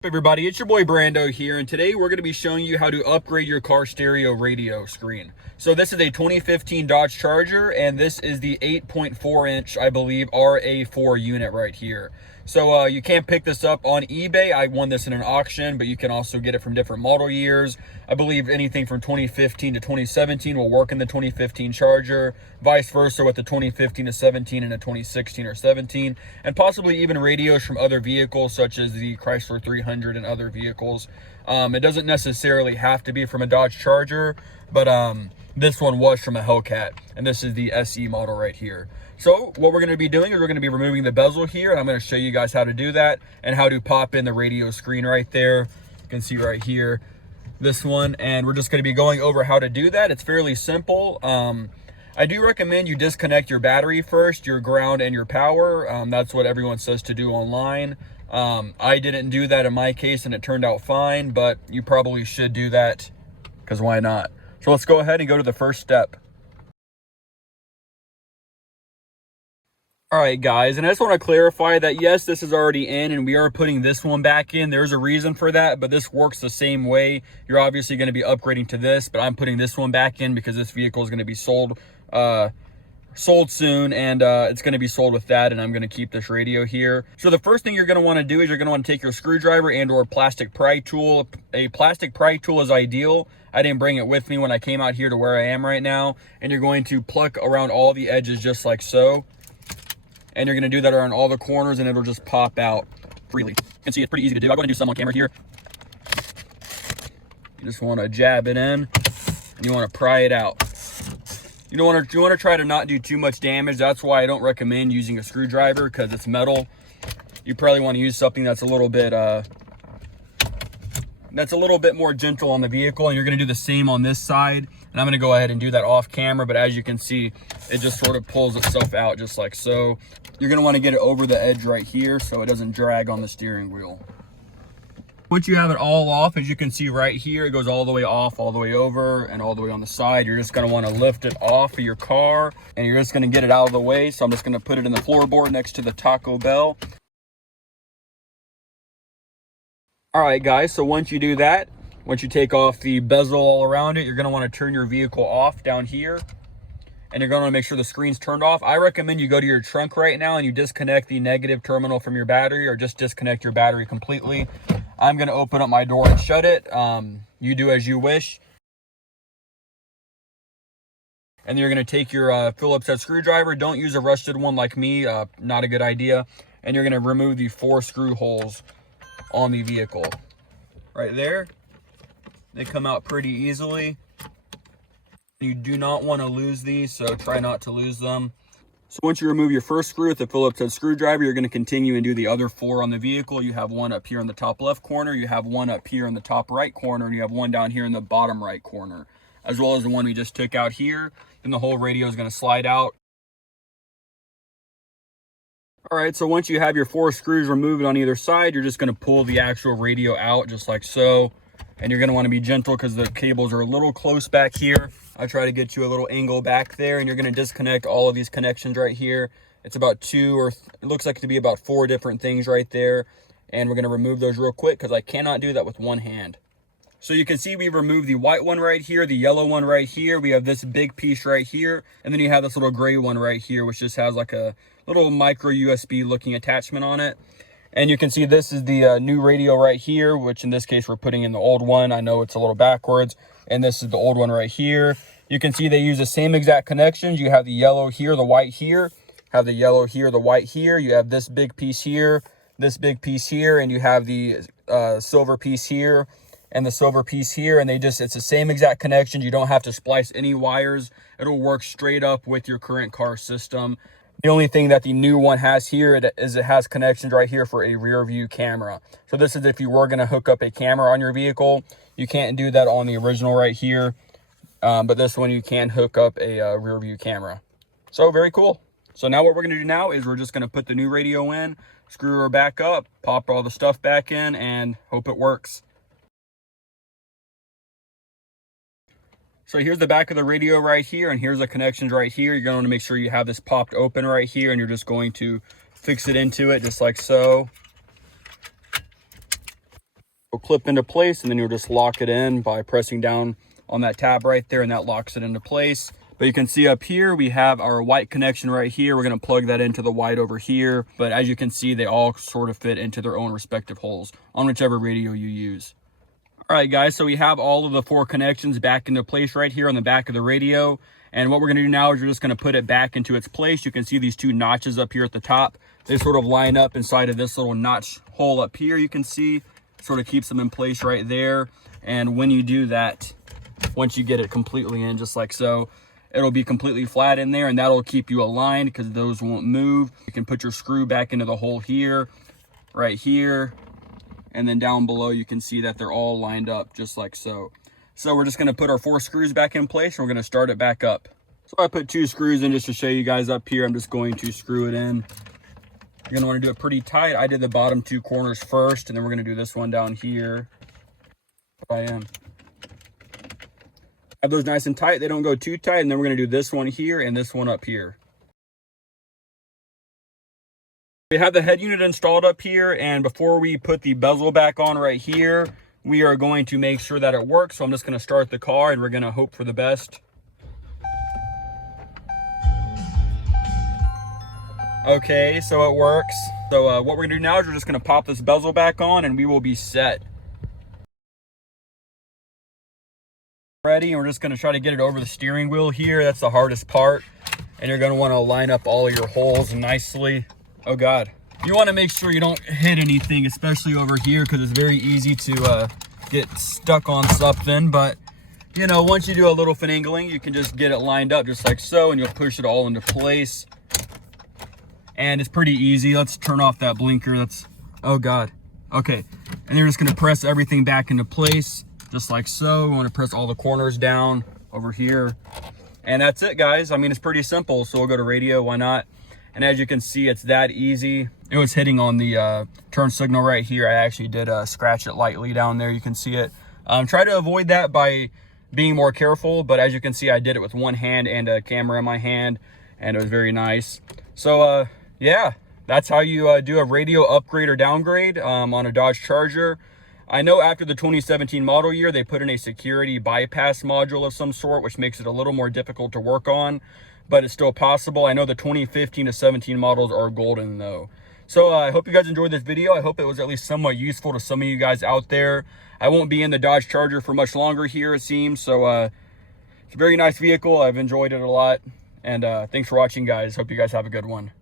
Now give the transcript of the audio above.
Hey everybody, it's your boy Brando here, and today we're going to be showing you how to upgrade your car stereo radio screen. So this is a 2015 Dodge Charger, and this is the 8.4 inch, I believe, RA4 unit right here. So you can't pick this up on eBay. I won this in an auction, but you can also get it from different model years. I believe anything from 2015 to 2017 will work in the 2015 Charger, vice versa with the 2015 to 17 and a 2016 or 17, and possibly even radios from other vehicles such as the Chrysler 300 and other vehicles. It doesn't necessarily have to be from a Dodge Charger, but this one was from a Hellcat, and this is the SE model right here. So what we're going to be doing is we're going to be removing the bezel here, and I'm going to show you guys how to do that and how to pop in the radio screen right there. You can see right here, this one, and we're just going to be going over how to do that. It's fairly simple. I do recommend you disconnect your battery first, your ground and your power. That's what everyone says to do online. I didn't do that in my case and it turned out fine, but you probably should do that because why not? So let's go ahead and go to the first step. All right, guys, and I just want to clarify that yes, this is already in and we are putting this one back in. There's a reason for that, but this works the same way. You're obviously going to be upgrading to this, but I'm putting this one back in because this vehicle is going to be sold soon, and it's going to be sold with that, and I'm going to keep this radio here. So the first thing you're going to want to do is you're going to want to take your screwdriver and or plastic pry tool. A plastic pry tool is ideal. I didn't bring it with me when I came out here to where I am right now, and you're going to pluck around all the edges just like so. And you're going to do that around all the corners and it'll just pop out freely. You can see it's pretty easy to do. I'm going to do some on camera here. You just want to jab it in and you want to pry it out. You want to try to not do too much damage. That's why I don't recommend using a screwdriver because it's metal. You probably want to use something that's a little bit more gentle on the vehicle, and you're going to do the same on this side. And I'm going to go ahead and do that off camera, but as you can see, it just sort of pulls itself out just like so. You're going to want to get it over the edge right here so it doesn't drag on the steering wheel. Once you have it all off, as you can see right here, it goes all the way off, all the way over, and all the way on the side. You're just going to want to lift it off of your car, and you're just going to get it out of the way. So I'm just going to put it in the floorboard next to the Taco Bell. All right, guys, so once you do that, once you take off the bezel all around it, you're going to want to turn your vehicle off down here, and you're going to make sure the screen's turned off. I recommend you go to your trunk right now and you disconnect the negative terminal from your battery, or just disconnect your battery completely. I'm going to open up my door and shut it. You do as you wish. And then you're going to take your Phillips head screwdriver. Don't use a rusted one like me, not a good idea. And you're going to remove the 4 screw holes on the vehicle right there. They come out pretty easily. You do not want to lose these, so try not to lose them. So once you remove your first screw with the Phillips head screwdriver, you're going to continue and do the other 4 on the vehicle. You have one up here in the top left corner, you have one up here in the top right corner, and you have one down here in the bottom right corner, as well as the one we just took out here. Then the whole radio is going to slide out. All right, so once you have your 4 screws removed on either side, you're just going to pull the actual radio out just like so. And you're going to want to be gentle because the cables are a little close back here. I try to get you a little angle back there, and you're going to disconnect all of these connections right here. It's about 2 or it looks like it to be about 4 different things right there. And we're going to remove those real quick because I cannot do that with one hand. So you can see we removed the white one right here, the yellow one right here. We have this big piece right here. And then you have this little gray one right here, which just has like a little micro USB looking attachment on it. And you can see this is the new radio right here, which in this case we're putting in the old one. I know it's a little backwards. And this is the old one right here. You can see they use the same exact connections. You have the yellow here, the white here. Have the yellow here, the white here. You have this big piece here, this big piece here, and you have the silver piece here and the silver piece here. And it's the same exact connections. You don't have to splice any wires. It'll work straight up with your current car system. The only thing that the new one has here is it has connections right here for a rear view camera. So this is if you were going to hook up a camera on your vehicle. You can't do that on the original right here. But this one you can hook up a rear view camera. So very cool. So now what we're going to do now is we're just going to put the new radio in, screw her back up, pop all the stuff back in, and hope it works. So here's the back of the radio right here, and here's the connections right here. You're going to want to make sure you have this popped open right here, and you're just going to fix it into it just like so. will clip into place, and then you'll just lock it in by pressing down on that tab right there, and that locks it into place. But you can see up here, we have our white connection right here. We're gonna plug that into the white over here. But as you can see, they all sort of fit into their own respective holes on whichever radio you use. All right, guys, so we have all of the 4 connections back into place right here on the back of the radio. And what we're gonna do now is we're just gonna put it back into its place. You can see these 2 notches up here at the top. They sort of line up inside of this little notch hole up here. You can see, sort of keeps them in place right there. And when you do that, once you get it completely in, just like so, it'll be completely flat in there, and that'll keep you aligned because those won't move. You can put your screw back into the hole here, right here, and then down below you can see that they're all lined up just like so. So we're just gonna put our 4 screws back in place, and we're gonna start it back up. So I put 2 screws in just to show you guys up here. I'm just going to screw it in. You're gonna wanna do it pretty tight. I did the bottom 2 corners first, and then we're gonna do this one down here. Have those nice and tight. They don't go too tight. And then we're going to do this one here and this one up here. We have the head unit installed up here, and before we put the bezel back on right here, we are going to make sure that it works. So I'm just going to start the car, and we're going to hope for the best. Okay, so it works. So what we're going to do now is we're just going to pop this bezel back on, and we will be set. Ready, and we're just going to try to get it over the steering wheel here. That's the hardest part, and you're going to want to line up all of your holes nicely. Oh god, you want to make sure you don't hit anything, especially over here, because it's very easy to get stuck on something. But you know, once you do a little finagling, you can just get it lined up just like so, and you'll push it all into place, and it's pretty easy. Let's turn off that blinker. That's, oh god, okay. And you're just going to press everything back into place just like so. We want to press all the corners down over here, and that's it, guys. I mean, it's pretty simple. So we'll go to radio, why not? And as you can see, it's that easy. It was hitting on the turn signal right here. I actually did scratch it lightly down there. You can see it. Try to avoid that by being more careful, but as you can see, I did it with one hand and a camera in my hand, and it was very nice. So yeah, that's how you do a radio upgrade or downgrade on a Dodge Charger. I know after the 2017 model year, they put in a security bypass module of some sort, which makes it a little more difficult to work on, but it's still possible. I know the 2015 to 17 models are golden though. So I hope you guys enjoyed this video. I hope it was at least somewhat useful to some of you guys out there. I won't be in the Dodge Charger for much longer here, it seems. So it's a very nice vehicle. I've enjoyed it a lot. And thanks for watching, guys. Hope you guys have a good one.